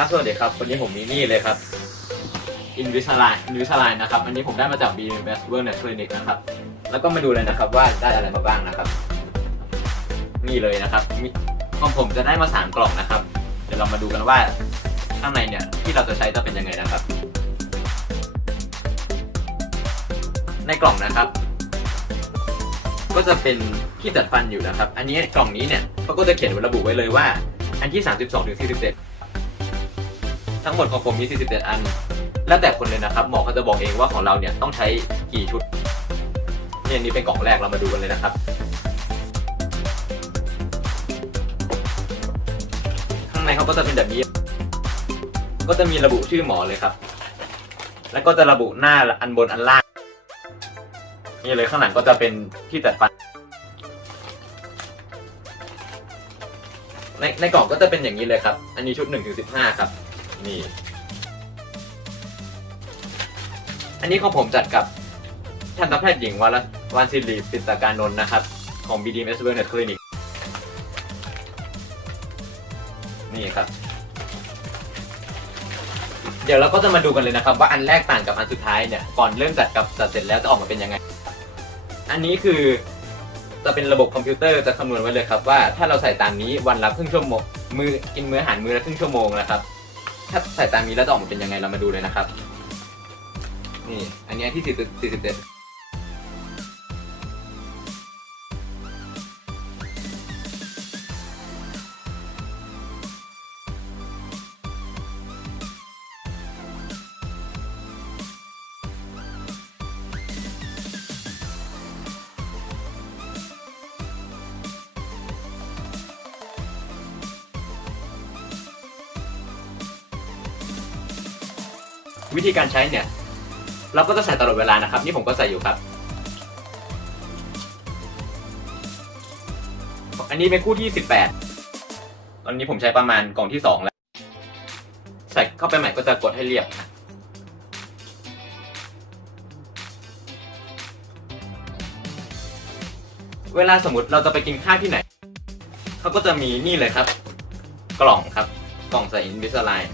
ครับสวัสดีครับวันนี้ผมมีนี่เลยครับ Invisalign Invisalign นะครับอันนี้ผมได้มาจาก b m s Wellness Clinic นะครับแล้วก็มาดูเลยนะครับว่าได้อะไรมาบ้างนะครับ นี่เลยนะครับของผมจะได้มาสามกล่องนะครับ เดี๋ยวเรามาดูกันว่าข้างในเนี่ยที่เราจะใช้จะเป็นยังไงนะครับ ในกล่องนะครับ ก็จะเป็นที่จัดฟันอยู่นะครับ อันนี้กล่องนี้เนี่ยเขาก็จะเขียนระบุไว้เลยว่า อันที่ 32ถึง47 ทั้งหมดของผมมี47อัน แล้วแต่คนเลยนะครับ หมอเขาจะบอกเองว่าของเราเนี่ยต้องใช้กี่ชุด เนี่ยนี่เป็นกล่องแรกเรามาดูกันเลยนะครับ ข้างในเขาก็จะเป็นแบบนี้ ก็จะมีระบุชื่อหมอเลยครับ แล้วก็จะระบุหน้าอันบนอันล่าง นี่เลยข้างหลังก็จะเป็นที่จัดฟันในในกล่องก็จะเป็นอย่างนี้เลยครับ อันนี้ชุด1ถึง15ครับ นี่ อันนี้ของผมจัดกับทันตแพทย์หญิงวารวานศิริปิตการนนท์นะครับ ของ BDMS Wellness Clinic นี่ครับ เดี๋ยวเราก็จะมาดูกันเลยนะครับ ว่าอันแรกต่างกับอันสุดท้ายเนี่ย ก่อนเริ่มจัดกับจัดเสร็จแล้วจะออกมาเป็นยังไง อันนี้คือจะเป็นระบบคอมพิวเตอร์จะคำนวณไว้เลยครับว่าถ้าเราใส่ตามนี้วันละครึ่งชั่วโมงมือกินมื้ออาหารมื้อละครึ่งชั่วโมงนะครับ ถ้าใส่ตามนี้แล้วจะออกมาเป็นยังไงเรามาดูเลยนะครับ นี่ อันนี้อันที่40 47 วิธีการใช้เนี่ย เราก็จะใส่ตลอดเวลานะครับ นี่ผมก็ใส่อยู่ครับ อันนี้เป็นคู่ที่ 18 ตอนนี้ผมใช้ประมาณกล่องที่ 2 แล้ว ใส่เข้าไปใหม่ก็จะกดให้เรียบเวลาสมมติเราจะไปกินข้าวที่ไหน เขาก็จะมีนี่เลยครับ กล่องครับ กล่องใส่อินวิสไลน์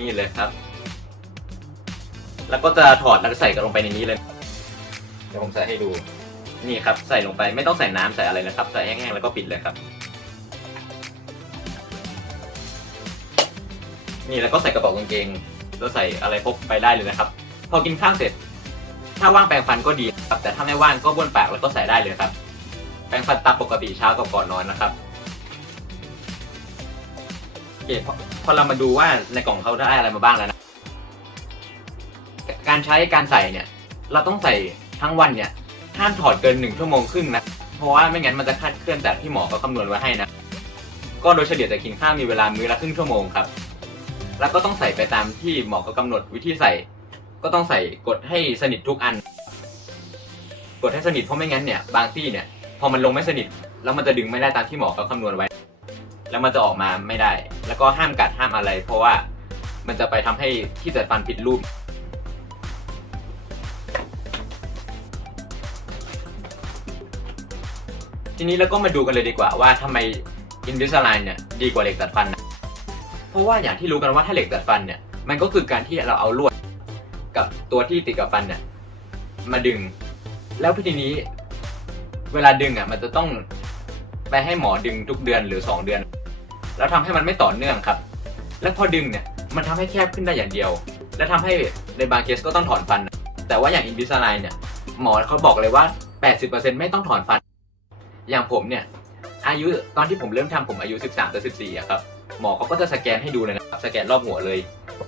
นี่เลยครับ แล้วก็จะถอดแล้วก็ใส่กันลงไปในนี้เลย เดี๋ยวผมใส่ให้ดู นี่ครับ ใส่ลงไปไม่ต้องใส่น้ำใส่อะไรนะครับ ใส่แห้งๆแล้วก็ปิดเลยครับ นี่แล้วก็ใส่กระเป๋ากางเกงแล้วใส่อะไรพกไปได้เลยนะครับ พอกินข้าวเสร็จ ถ้าว่างแปรงฟันก็ดีครับ แต่ถ้าไม่ว่างก็บ้วนปากแล้วก็ใส่ได้เลยครับ แปรงฟันตามปกติเช้ากับก่อนนอนนะครับ เคพอพอเรามาดูว่าในกล่องเขาได้อะไรมาบ้างแล้วนะ การใช้การใส่เนี่ย เราต้องใส่ทั้งวันเนี่ย ห้ามถอดเกินหนึ่งชั่วโมงครึ่งนะ เพราะว่าไม่งั้นมันจะคลาดเคลื่อนจากที่หมอเขาคำนวณไว้ให้นะ ก็โดยเฉลี่ยจะกินข้าวมีเวลามื้อละครึ่งชั่วโมงครับ แล้วก็ต้องใส่ไปตามที่หมอเขากำหนดวิธีใส่ ก็ต้องใส่กดให้สนิททุกอัน กดให้สนิทเพราะไม่งั้นเนี่ยบางที่เนี่ยพอมันลงไม่สนิทแล้วมันจะดึงไม่ได้ตามที่หมอเขาคำนวณไว้ แล้วมันจะออกมาไม่ได้ แล้วก็ห้ามกัดห้ามอะไร เพราะว่ามันจะไปทำให้ที่จัดฟันผิดรูป ทีนี้เราก็มาดูกันเลยดีกว่าว่าทำไม Invisalign เนี่ยดีกว่าเหล็กจัดฟันนะเพราะว่าอย่างที่รู้กันว่าถ้าเหล็กจัดฟันเนี่ยมันก็คือการที่เราเอาลวดกับตัวที่ติดกับฟันเนี่ยมาดึง แล้วทีนี้เวลาดึงอะมันจะต้องไปให้หมอดึงทุกเดือนหรือ 2 เดือน แล้วทำให้มันไม่ต่อเนื่องครับ แล้วพอดึงเนี่ยมันทำให้แคบขึ้นได้อย่างเดียว และทำให้ในบางเคสก็ต้องถอนฟัน แต่ว่าอย่าง Invisalign เนี่ยหมอเขาบอกเลยว่า 80%ไม่ต้องถอนฟัน อย่างผมเนี่ยอายุตอนที่ผมเริ่มทำผมอายุ 13ต่14อะครับหมอเขาก็จะสแกนให้ดูเลยนะครับสแกนรอบหัวเลย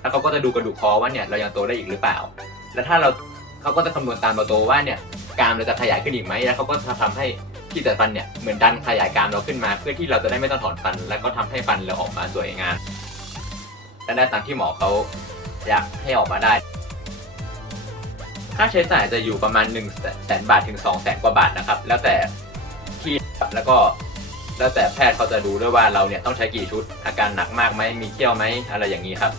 แล้วเขาก็จะดูกระดูกคอว่าเนี่ยเรายังโตได้อีกหรือเปล่า แล้วถ้าเราเขาก็จะคำนวณตามเราโตว่าเนี่ยกรามเราจะขยายขึ้นอีกไหมแล้วเขาก็จะทำให้ ที่จัดฟันเนี่ยเหมือนดันขยายกรามเราขึ้นมา เพื่อที่เราจะได้ไม่ต้องถอนฟัน แล้วก็ทำให้ฟันเราออกมาสวยงามและได้ตามที่หมอเขาอยากให้ออกมาได้ ค่าใช้จ่ายจะอยู่ประมาณ1นึ่งแสนบาทถึง2องแสนกว่าบาทนะครับ แล้วแต่ที่แล้วก็แล้วแต่แพทย์เขาจะดูด้วยว่าเราเนี่ยต้องใช้กี่ชุด อาการหนักมากไหมมีเขี้ยวไหมอะไรอย่างนี้ครับ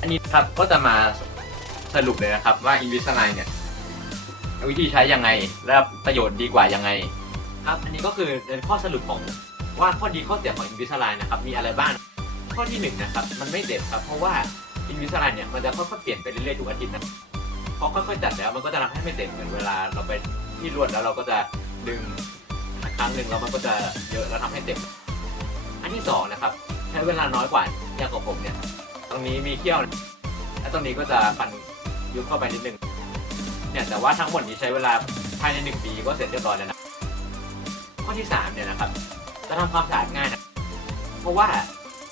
อันนี้ครับก็จะมาสรุปเลยนะครับว่า Invisalign เนี่ย วิธีใช้ยังไง และประโยชน์ดีกว่ายังไง ครับ อันนี้ก็คือเป็นข้อสรุปของว่าข้อดีข้อเสียของ Invisalign นะครับมีอะไรบ้าง ข้อที่หนึ่งนะครับมันไม่เด็ดครับเพราะว่า Invisalign เนี่ยมันจะค่อยๆเปลี่ยนไปเรื่อยๆทุกอาทิตย์นะพอค่อยๆจัดแล้วมันก็จะทำให้ไม่เด็ดเหมือนเวลาเราไปที่รวดแล้วเราก็จะดึงครั้งหนึ่งแล้วมันก็จะเยอะแล้วทำให้เจ็บอันที่สองนะครับใช้เวลาน้อยกว่าอย่างของผมเนี่ยตรงนี้มีเขี้ยว และตรงนี้ก็จะฟันยุบเข้าไปนิดนึง เนี่ยแต่ว่าทั้งหมดนี้ใช้เวลาภายในหนึ่งปีก็เสร็จเรียบร้อยแล้วนะ ข้อที่สามเนี่ยนะครับ จะทำความสะอาดง่ายนะ เพราะว่า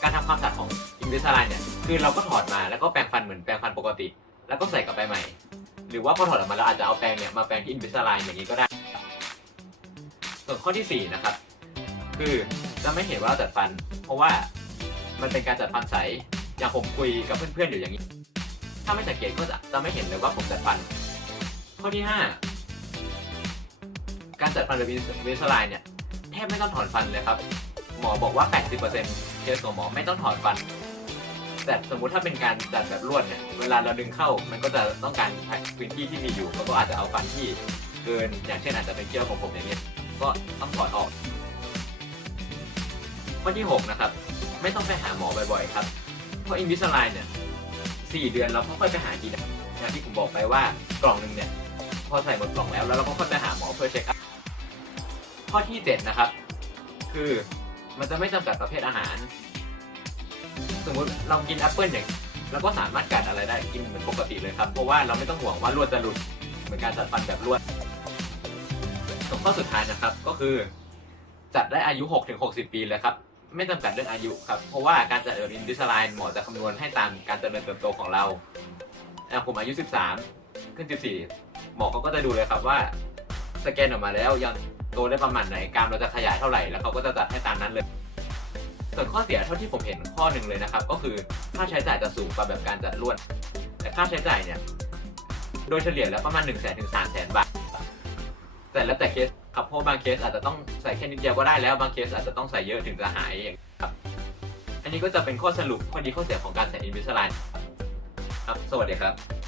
การทำความสะอาดของ Invisalign เนี่ยคือเราก็ถอดมาแล้วก็แปรงฟันเหมือนแปรงฟันปกติ แล้วก็ใส่กลับไปใหม่ หรือว่าพอถอดออกมาแล้วอาจจะเอาแปรงเนี่ยมาแปรงที่ Invisalign อย่างนี้ก็ได้ ส่วนข้อที่สี่นะครับ คือจะไม่เห็นว่าเราจัดฟัน เพราะว่ามันเป็นการจัดฟันใสอย่างผมคุยกับเพื่อนๆอยู่อย่างนี้ ถ้าไม่สังเกตก็จะจะไม่เห็นเลยว่าผมจัดฟัน ข้อที่ห้าการจัดฟันแบบวิสไลน์เนี่ยแทบไม่ต้องถอนฟันเลยครับ หมอบอกว่า 80%เคสของหมอไม่ต้องถอนฟัน แต่สมมุติถ้าเป็นการจัดแบบลวดเนี่ยเวลาเราดึงเข้ามันก็จะต้องการพื้นที่ที่มีอยู่เขาก็อาจจะเอาฟันที่เกินอย่างเช่นอาจจะเป็นเกี้ยวของผมอย่างเงี้ยก็ต้องถอนออกข้อที่ 6 นะครับ ไม่ต้องไปหาหมอบ่อยๆครับ เพราะอินวิสไลน์เนี่ยสี่เดือนเราค่อยๆไปหาทีนะอย่างที่ผมบอกไปว่ากล่องหนึ่งเนี่ย อใส่หมดกล่องแล้วแล้วเราก็ค่อยไปหาหมอเพื่อเช็คอัพข้อที่7นะครับ คือมันจะไม่จำกัดประเภทอาหาร สมมุติเรากินแอปเปิลอย่างเราก็สามารถกัดอะไรได้กินเหมือนปกติเลยครับ เพราะว่าเราไม่ต้องห่วงว่าลวดจะหลุดเหมือนการจัดฟันแบบลวดส่วนข้อสุดท้ายนะครับก็คือ จัดได้อายุ 6-60 ปีเลยครับไม่จำกัดเรื่องอายุครับ เพราะว่าการจัดเออร์อินดิสไลน์หมอจะคำนวณให้ตามการเจริญเติบโตของเราผมอายุ 13 ขึ้น 14 หมอเขาก็จะดูเลยครับว่า สแกนออกมาแล้วยังโตได้ประมาณไหนกรามเราจะขยายเท่าไหร่แล้วเขาก็จะจัดให้ตามนั้นเลย ส่วนข้อเสียเท่าที่ผมเห็นข้อหนึ่งเลยนะครับ ก็คือค่าใช้จ่ายจะสูงกว่าแบบการจัดลวดแต่ค่าใช้จ่ายเนี่ย โดยเฉลี่ยแล้วประมาณ1 0 0 0 0 0ถึง3 0 0 0 0 0บาท แต่แล้วแต่เคสครับเพราะบางเคสอาจจะต้องใส่แค่นิดเดียวก็ได้แล้วบางเคสอาจจะต้องใส่เยอะถึงจะหายอย่างครับอันนี้ก็จะเป็นข้อสรุปข้อดีข้อเสียของการใส่อินวิสไลน์ครับสวัสดีครับ